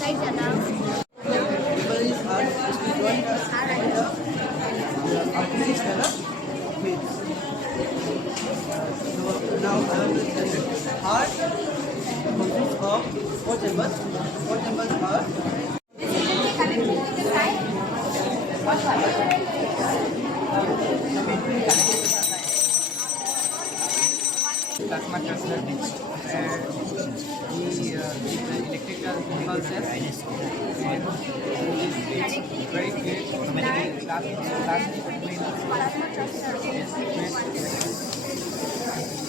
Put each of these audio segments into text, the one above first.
Side jana. Now heart consists of four chambers. Four chambers are plasma transfer means where the electrical impulses and it's very great automatically plasma between yes, it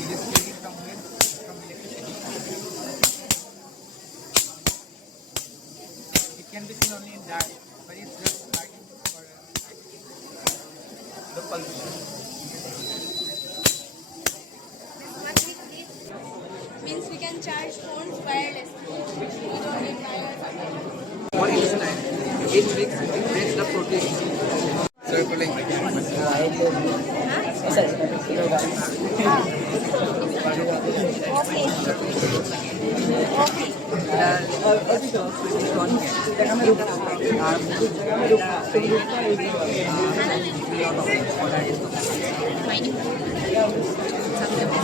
is creating some waves from electricity. It can be seen only in dark, but it's just lighting for the pulsation. Means we can charge phones wirelessly. We don't need wires. For instance, it breaks the protein. Circling.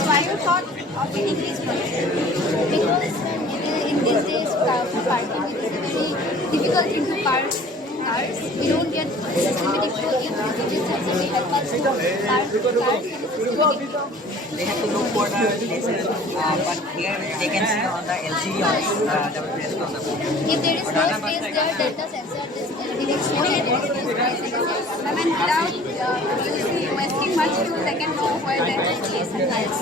Why you thought of getting these products? Because in these days, parking is very difficult thing to park cars. We don't get systematic flow. If this has really help us to park cars in a systematic flow. They have to look for the places, but here they can see on the LCD on the press on the phone. If there is no space there, then the sensor is direction and I mean, without wasting much fuel, they can go where there is space and lights.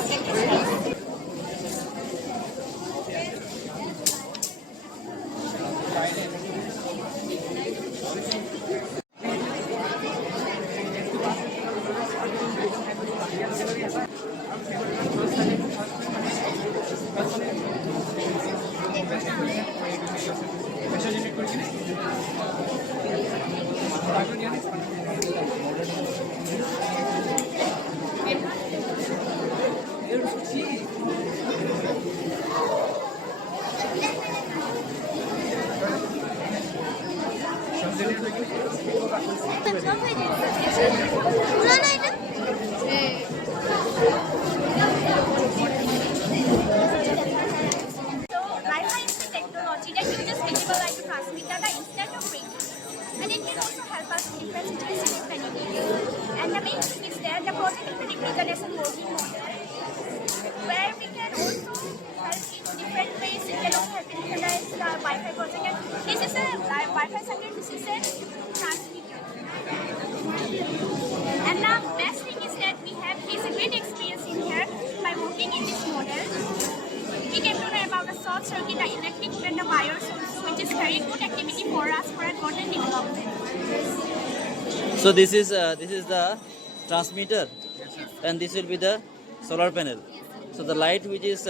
Wi-Fi is the technology that uses visible light to transmit data instead of radio. And it can also help us in different situations if needed. And the main thing is that the project is predicting the lesson working model, where we can also help in different ways. It can also help in utilize the Wi-Fi project. And this is a Wi-Fi circuit, this is a transmitter. And the best thing is that we have a great experience in here by working in this model. We came to know about the short circuit, the electric and the wires also, which is very good activity for us for a modern development. So this is the transmitter, and this will be the solar panel. So the light which is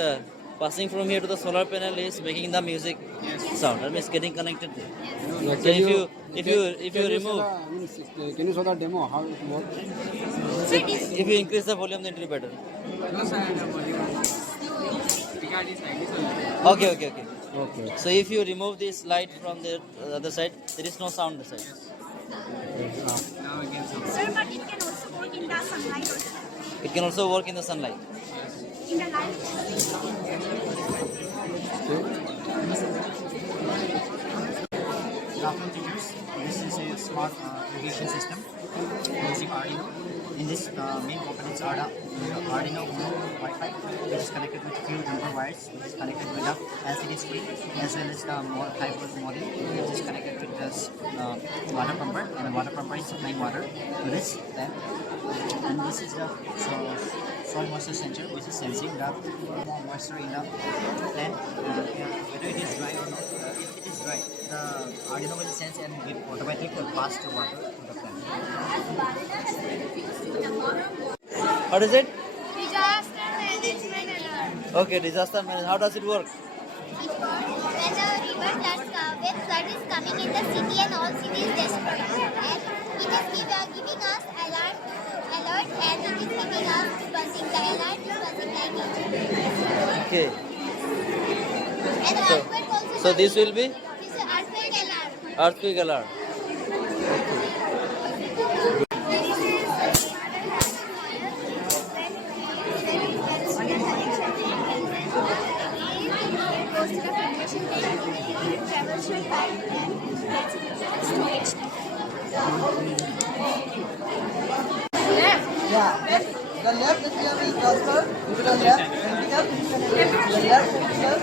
passing from here to the solar panel is making the music sound. That means getting connected there. So if you remove, Can you show the demo how it works? if you increase the volume, then it will be better. Okay. Okay. So if you remove this light from the other side, there is no sound this side. Now again some. Sir, but it can also work in the sunlight also. It can also work in the sunlight. In the light. Good afternoon, teachers. This is a smart navigation system using Arduino. In this, main components are the Arduino Uno Wi-Fi, which is connected with few jumper wires, which is connected with the LCD screen, as well as the high-voltage module, which is connected with this water pumper, and the water pumper is supplying water to this plant. And this is the soil moisture sensor, which is sensing the moisture in the plant, whether it is dry or not. If it is dry, the Arduino will sense and give automatic will pass the water to the plant. What is it? Disaster management alert. Okay, disaster management. How does it work? When the river when flood is coming in the city and all cities destroyed, and it is giving us alert, and it is giving us buzzing the alert, buzzing like it. Okay. And So- earthquake also. So this will be This earthquake earthquake alert. Yeah. The left ventricle will transfer to the left ventricle. The left ventricle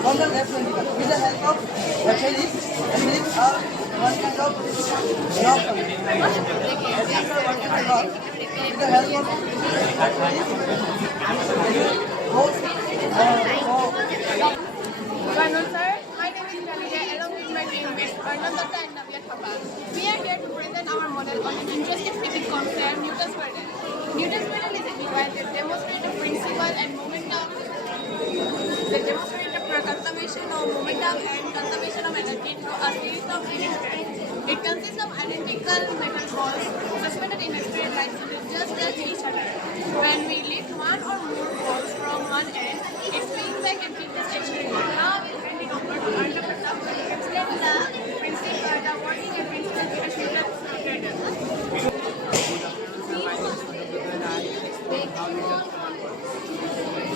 from the left ventricle with the help of Achilles. Achilles are one kind of knob. With the help of Achilles, goes Good afternoon, sir. My name is Khalida, along with my teammates Arnab Datta and Navya Thapa. We are here to present our model on an interesting physics concept, Newton's model. Newton's model is a device that demonstrates the principle and momentum. That demonstrates the conservation of momentum and conservation of energy through a series of unit strands. It consists of identical metal balls suspended in a straight line so they just touch each other. When we lift one or more balls from one end, it swings back and keeps the stationary. Now we'll hand it over to Arnab Datta to explain the principle, the working and principle behind Newton's model.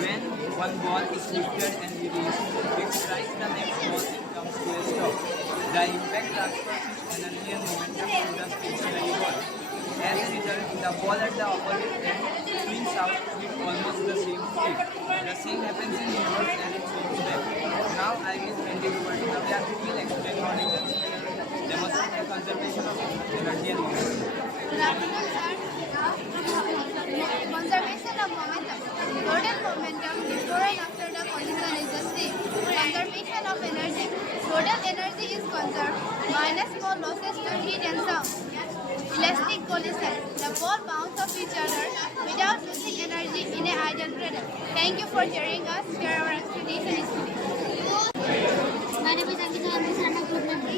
When one ball is lifted and released, it strikes the next ball and comes to a stop. The impact transfers its energy and momentum to the stationary ball. As a result, the ball at the opposite end swings out with almost the same speed. The same happens in reverse as it swings back. Now I will hand it over to Navya who will explain how Newton's model demonstrates the conservation of energy and momentum. Good afternoon, sir. Conservation of momentum. Total momentum before and after the collision is the same. Conservation of energy. Total energy is conserved minus more losses to heat and sound. Elastic collision. The ball bounce off each other without losing energy in an ideal cradle. Thank you for hearing us share our explanation. My name is Ankita and this is my group member.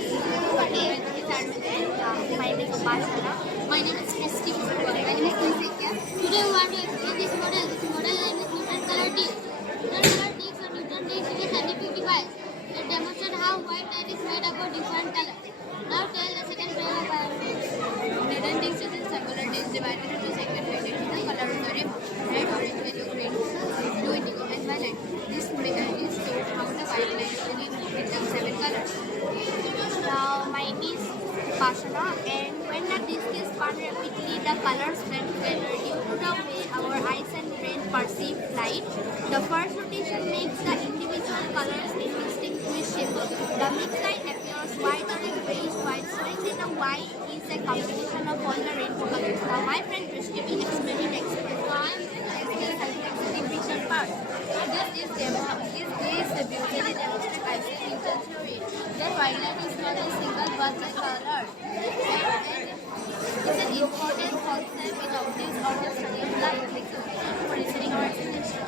My name is Upasana. My name is Christy. My name is Nisikya. Today we want to explain this model. This model name is Newton color disc. Newton color disc or Newton disc is a scientific device that demonstrates how white light is made up of different colors. Now tell the second pair of biology. Newton disc is a circular disc divided into segments related to the color of the rainbow. Red, orange, yellow, green, blue, indigo, and violet. This shows how the white light is really moved in the 7 colors. Now my name is Pasana, and when the disc is spun rapidly, the colors blend together due to the way our eyes and brain perceive light. The first rotation makes the individual colors in distinguished shape. The mixed light appears white, orange, grayish white, showing that the white is a combination of all the rainbow colors. Now my friend Krishti will explain it exhibition part. This is the beauty that demonstrates Isaac Newton's theory. That white light is not a single but a color. And it's an important concept in optics or the study of light. Thank you for listening our explanation.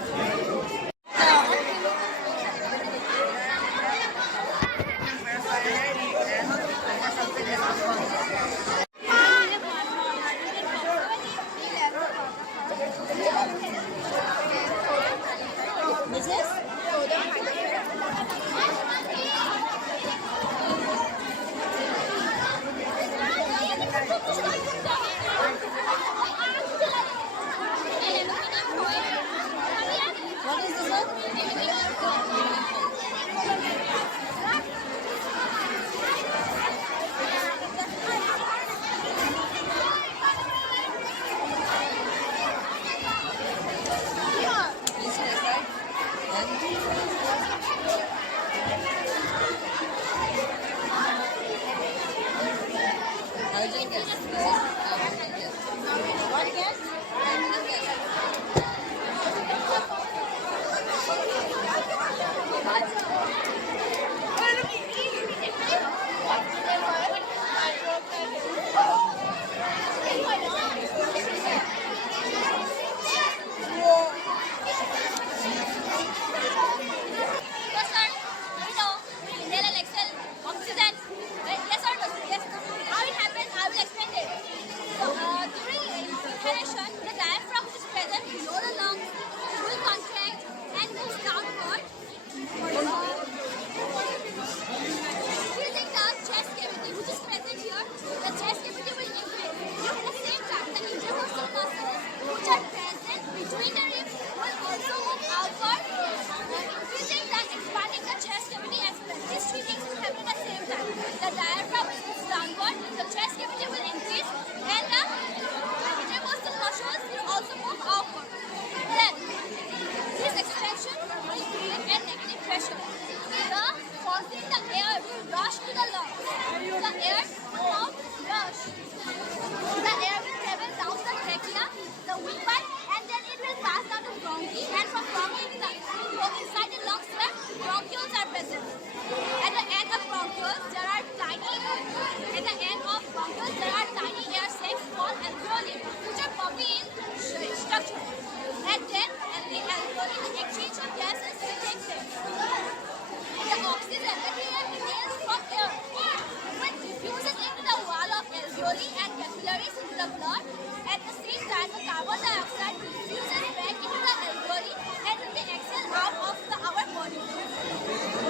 carbon dioxide diffuses back into the alveoli and will be exhaled out of our body.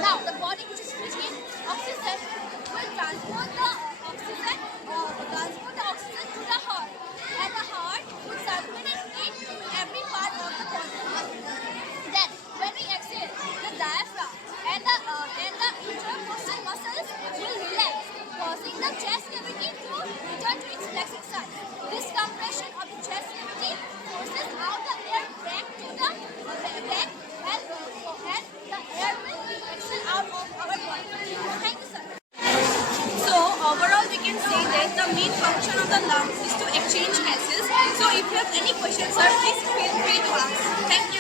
Now, the body which is rich in oxygen will transport the oxygen to the heart, and the heart will circulate it to every part of the body. Then, when we exhale, the diaphragm and the intercostal muscles will relax, causing the chest cavity to return to its relaxing size. This compression of the chest cavity forces out the air back to the back, and the air will be exhaled out of our body. Thank you, sir. So overall we can say that the main function of the lungs is to exchange gases. So if you have any questions, sir, please feel free to ask. Thank you.